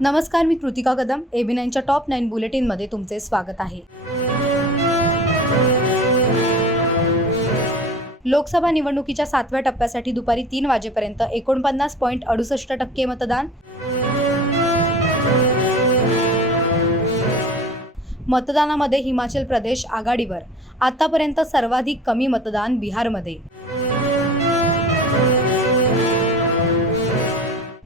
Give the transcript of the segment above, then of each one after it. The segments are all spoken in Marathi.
नमस्कार मी Kritika Kadam. AB top nine बुलेटिनमध्ये तुमचे स्वागत आहे. लोकसभा निवडणुकीच्या सातव्या टप्प्यासाठी दुपारी तीन वाजेपर्यंत एकोणपन्नास पॉईंट अडुसष्ट टक्के मतदान. मतदानामध्ये हिमाचल प्रदेश आघाडीवर. आतापर्यंत सर्वाधिक कमी मतदान बिहारमध्ये.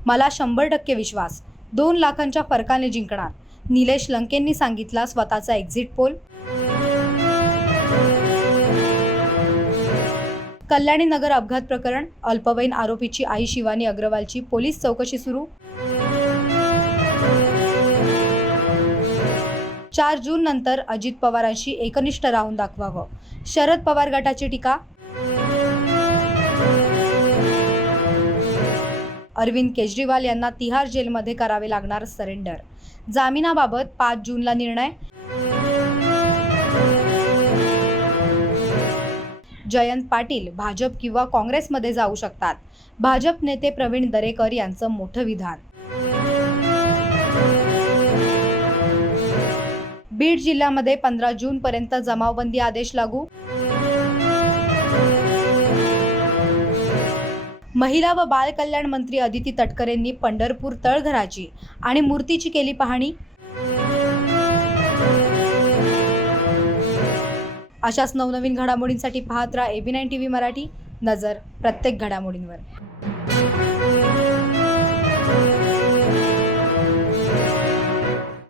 मला शंभर टक्के विश्वास. दोन लाखांच्या फरकाने जिंकणार. निलेश लंकेंनी सांगितला स्वतःचा एक्झिट पोल कल्याणी नगर अपघात प्रकरण अल्पवयीन आरोपीची आई शिवानी अग्रवालची पोलीस चौकशी सुरू. चार जून नंतर अजित पवारांशी एकनिष्ठ राहून दाखवावं. शरद पवार गटाची टीका अरविंद केजरीवाल यांना तिहार जेलमध्ये करावे लागणार सरेंडर. जामिनाबाबत पाच जूनला निर्णय. जयंत पाटील भाजप किंवा काँग्रेसमध्ये जाऊ शकतात. भाजप नेते प्रवीण दरेकर यांचं मोठं विधान. बीड जिल्ह्यामध्ये पंधरा जून पर्यंत जमावबंदी आदेश लागू. महिला व बाल कल्याण मंत्री अदिती तटकरेंनी पंढरपूर तळघराची आणि मूर्तीची केली पाहणी. अशाच नवनवीन घडामोडींसाठी पाहत राहा AB nine T V Marathi. नजर प्रत्येक घडामोडींवर.